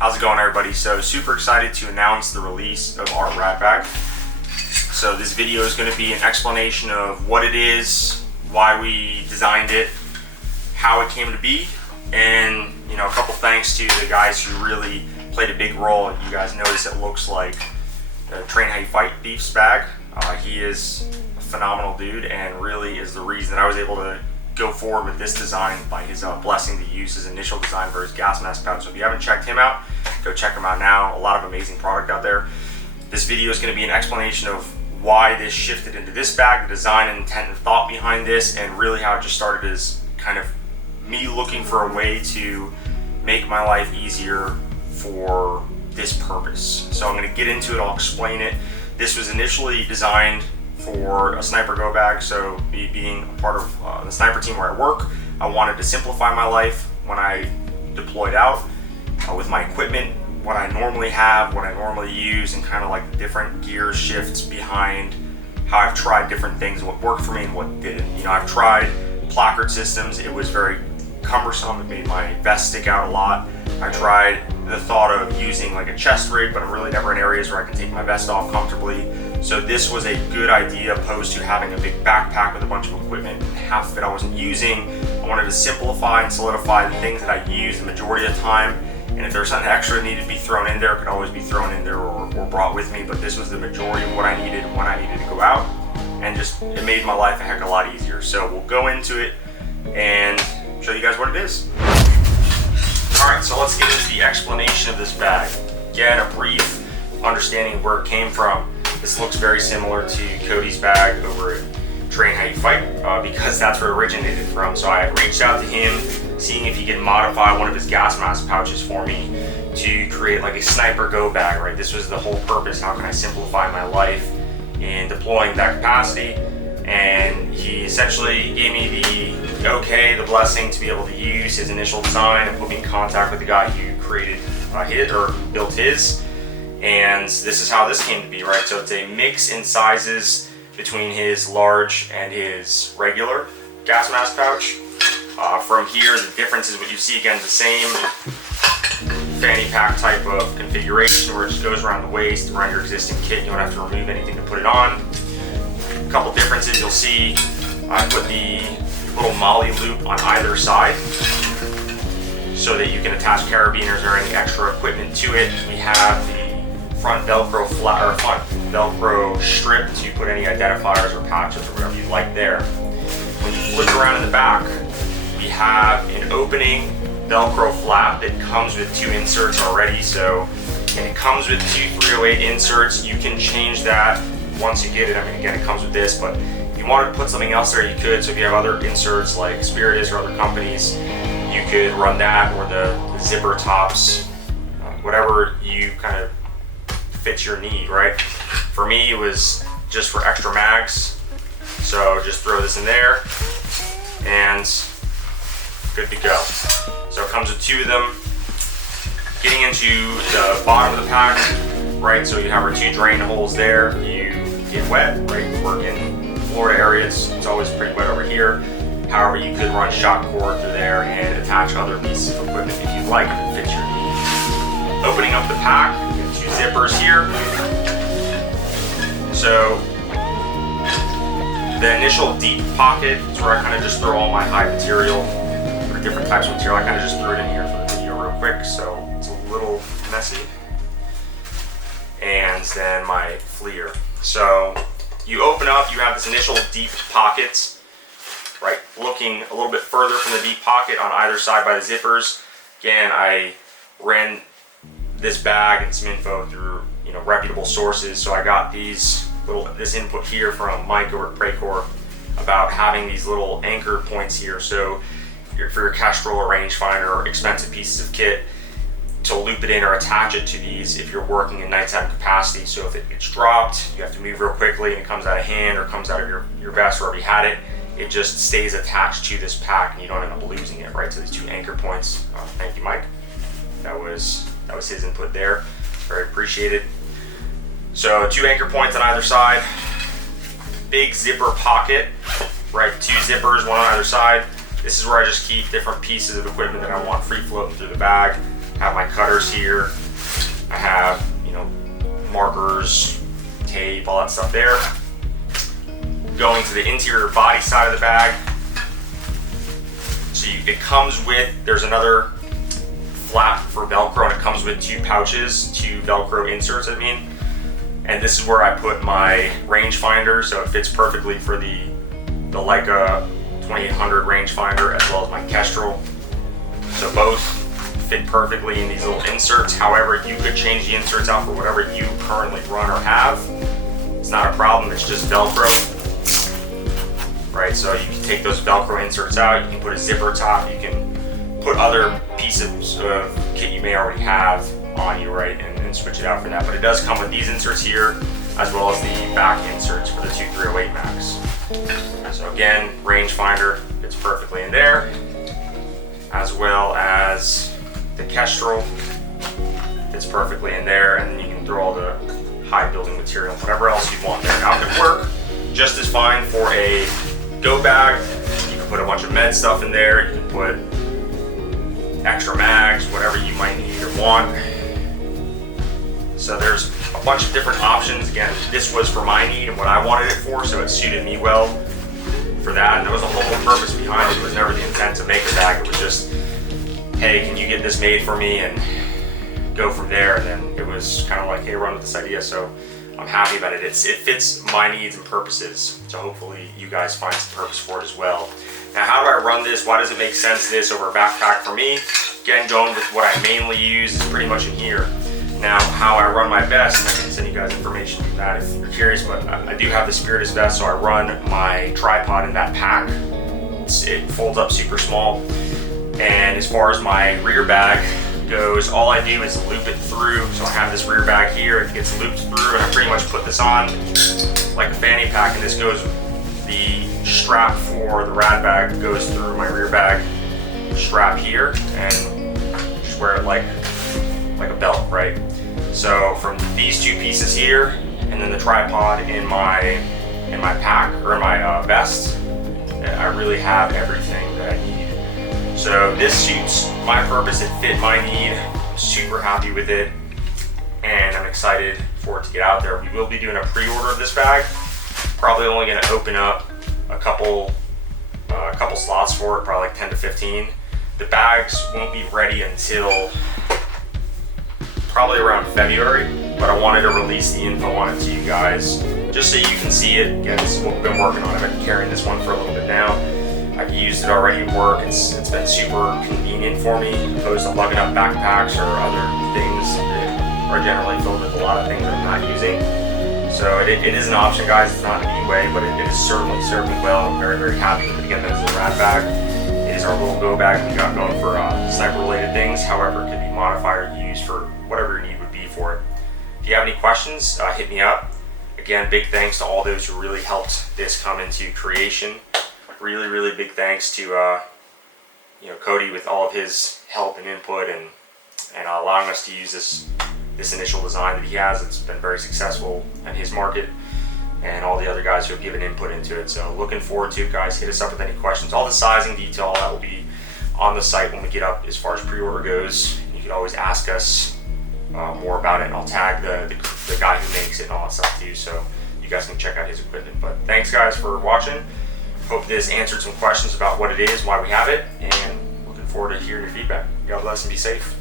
How's it going, everybody? So super excited to announce the release of our Rad Bag. So this video is going to be an explanation of what it is, why we designed it, how it came to be, and a couple thanks to the guys who really played a big role. You guys notice it looks like the Train How You Fight Beef's bag. He is a phenomenal dude and really is the reason that I was able to go forward with this design by his blessing to use his initial design for his gas mask pouch. So if you haven't checked him out, go check him out now. A lot of amazing product out there. This video is going to be an explanation of why this shifted into this bag, the design and intent and thought behind this, and really how it just started as kind of me looking for a way to make my life easier for this purpose. So I'm going to get into it, I'll explain it. This was initially designed for a sniper go bag, so me being a part of the sniper team where I work, I wanted to simplify my life when I deployed out with my equipment, what I normally have, what I normally use, and kind of like the different gear shifts behind how I've tried different things, what worked for me and what didn't. I've tried placard systems, it was very cumbersome, it made my vest stick out a lot. I tried the thought of using like a chest rig, but I'm really never in areas where I can take my vest off comfortably. So this was a good idea opposed to having a big backpack with a bunch of equipment and half of it I wasn't using. I wanted to simplify and solidify the things that I use the majority of the time. And if there's something extra that needed to be thrown in there, it could always be thrown in there or brought with me. But this was the majority of what I needed when I needed to go out. And just, it made my life a heck of a lot easier. So we'll go into it and show you guys what it is. Alright, so let's get into the explanation of this bag. Get a brief understanding of where it came from. This looks very similar to Cody's bag over at Train How You Fight because that's where it originated from. So I reached out to him, seeing if he could modify one of his gas mask pouches for me to create like a sniper go bag, right? This was the whole purpose. How can I simplify my life in deploying that capacity? And he essentially gave me the blessing to be able to use his initial design and put me in contact with the guy who created built his. And this is how this came to be, right? So it's a mix in sizes between his large and his regular gas mask pouch. From here, the difference is what you see again, the same fanny pack type of configuration where it just goes around the waist, around your existing kit. You don't have to remove anything to put it on. A couple differences you'll see. I put the little molly loop on either side so that you can attach carabiners or any extra equipment to it. We have the front Velcro front Velcro strip to put any identifiers or patches or whatever you like there. When you flip around in the back, we have an opening Velcro flap that comes with two inserts already. So, and it comes with two 308 inserts. You can change that once you get it. I mean, again, it comes with this, but if you wanted to put something else there, you could. So if you have other inserts like Spiritus or other companies, you could run that or the zipper tops, whatever you kind of fits your need, right? For me, it was just for extra mags. So just throw this in there and good to go. So it comes with two of them. Getting into the bottom of the pack, right? So you have our two drain holes there. You get wet, right? You work in Florida areas. It's always pretty wet over here. However, you could run shock cord through there and attach other pieces of equipment if you'd like that fits your needs. Opening up the pack, you have two zippers here. So the initial deep pocket is where I kind of just throw all my high material or different types of material. I kind of just threw it in here for the video real quick, so it's a little messy. And then my FLIR. So you open up, you have this initial deep pockets, right? Looking a little bit further from the deep pocket on either side by the zippers. Again, I ran this bag and some info through reputable sources. So I got this input here from Mike over at Praycor about having these little anchor points here. So for your Kestrel or rangefinder or expensive pieces of kit, to loop it in or attach it to these if you're working in nighttime capacity. So if it gets dropped, you have to move real quickly and it comes out of hand or comes out of your vest wherever you had it, it just stays attached to this pack and you don't end up losing it, right? So these two anchor points, thank you, Mike. That was his input there, very appreciated. So two anchor points on either side, big zipper pocket, right? Two zippers, one on either side. This is where I just keep different pieces of equipment that I want free floating through the bag. I have my cutters here. I have, you know, markers, tape, all that stuff there. Going to the interior body side of the bag. So it comes with, there's another flap for Velcro, and it comes with 2 pouches, 2 Velcro inserts, I mean. And this is where I put my rangefinder, so it fits perfectly for the Leica 2800 rangefinder as well as my Kestrel. So both fit perfectly in these little inserts. However, you could change the inserts out for whatever you currently run or have. It's not a problem, it's just Velcro. Right, so you can take those Velcro inserts out, you can put a zipper top, you can put other pieces of kit you may already have on you, right, and switch it out for that. But it does come with these inserts here, as well as the back inserts for the 2308 Max. So again, rangefinder fits perfectly in there, as well as the Kestrel fits perfectly in there, and then you can throw all the high building material, whatever else you want there. Now it could work just as fine for a go bag. You can put a bunch of med stuff in there, you can put extra mags, whatever you might need or want. So there's a bunch of different options. Again, this was for my need and what I wanted it for, so it suited me well for that. And there was a whole purpose behind it. It was never the intent to make a bag. It was just, hey, can you get this made for me, and go from there. And then it was kind of like, hey, run with this idea. So I'm happy about it. It fits my needs and purposes. So hopefully you guys find some purpose for it as well. Now, how do I run this? Why does it make sense this over a backpack for me? Again, going with what I mainly use is pretty much in here. Now, how I run my vest, I can send you guys information on that if you're curious, but I do have the Spiritus vest, so I run my tripod in that pack. It folds up super small. And as far as my rear bag goes, all I do is loop it through. So I have this rear bag here, it gets looped through, and I pretty much put this on like a fanny pack, and this goes, the strap for the Rad Bag goes through my rear bag strap here, and just wear it like a belt, right? So from these 2 pieces here, and then the tripod in my pack, or in my vest, I really have everything that I need. So this suits my purpose, it fit my need. I'm super happy with it, and I'm excited for it to get out there. We will be doing a pre-order of this bag. Probably only going to open up a couple slots for it, probably like 10 to 15. The bags won't be ready until probably around February, but I wanted to release the info on it to you guys just so you can see it. Again, this is what we've been working on. I've been carrying this one for a little bit now. I've used it already at work. It's been super convenient for me, opposed to lugging up backpacks or other things that are generally filled with a lot of things that I'm not using. So it is an option, guys. It's not in any way, but it has certainly served me well. I'm very, very happy with it. Again, that is a Rad Bag. It is our little go bag we got going for sniper-related things. However, it can be modified or used for whatever your need would be for it. If you have any questions, hit me up. Again, big thanks to all those who really helped this come into creation. Really, really big thanks to Cody with all of his help and input and allowing us to use this initial design that he has. It's been very successful in his market, and all the other guys who have given input into it. So looking forward to it, guys. Hit us up with any questions. All the sizing detail, that will be on the site when we get up as far as pre-order goes. You can always ask us more about it, and I'll tag the guy who makes it and all that stuff too, so you guys can check out his equipment. But thanks, guys, for watching. Hope this answered some questions about what it is, why we have it, and looking forward to hearing your feedback. God bless and be safe.